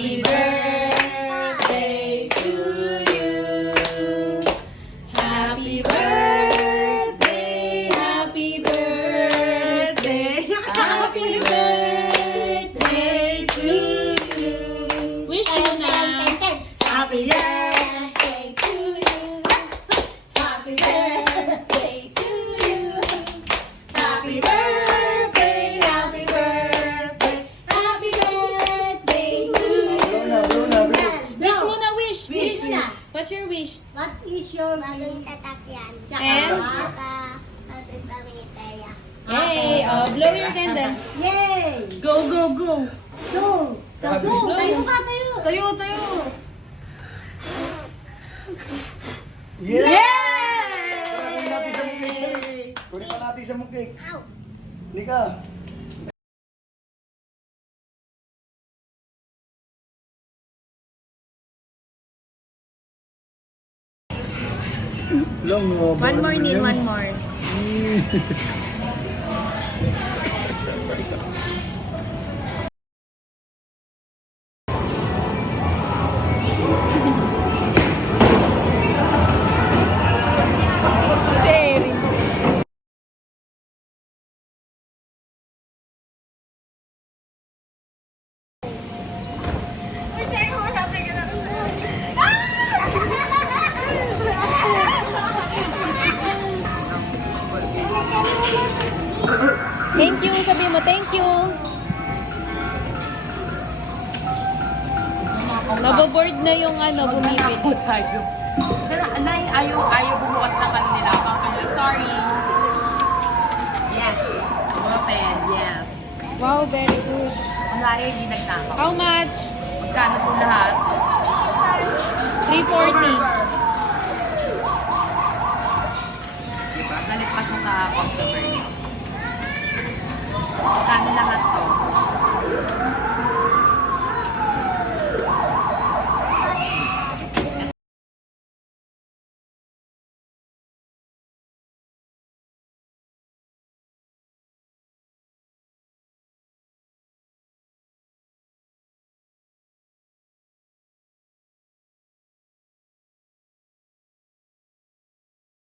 Happy birthday to you. Happy birthday, happy birthday, happy birthday to you. Wish mo na. Happy birthday to you. Happy birthday to you. Happy birthday, happy birthday, happy birthday to you. Wish mo na, wish. Wish mo na. What's your wish? What is your Bagong tatakyan. And? Saka, natin tamitaya. Yay! Oh, blow your candle. Yay! Go, go, go! Go! So, go! Blow. Tayo ka, tayo! Tayo, tayo! Yay! Kunin natin sa mukha. Kunin pa natin sa mukha. Ow! Lika. Long, One more, Neil. One more. Very. Thank you. Sabi mo, thank you. Naboboard na yung bumibig. Ako tayo. Pero anay, ayaw bumukas ng kanila. Sorry. Yes. Open, yes. Wow, very good. Kunwari, hindi nagnakaw. How much? Magkano po lahat? 340. Diba? Galit pa siya sa customer niya. Magkano lahat to?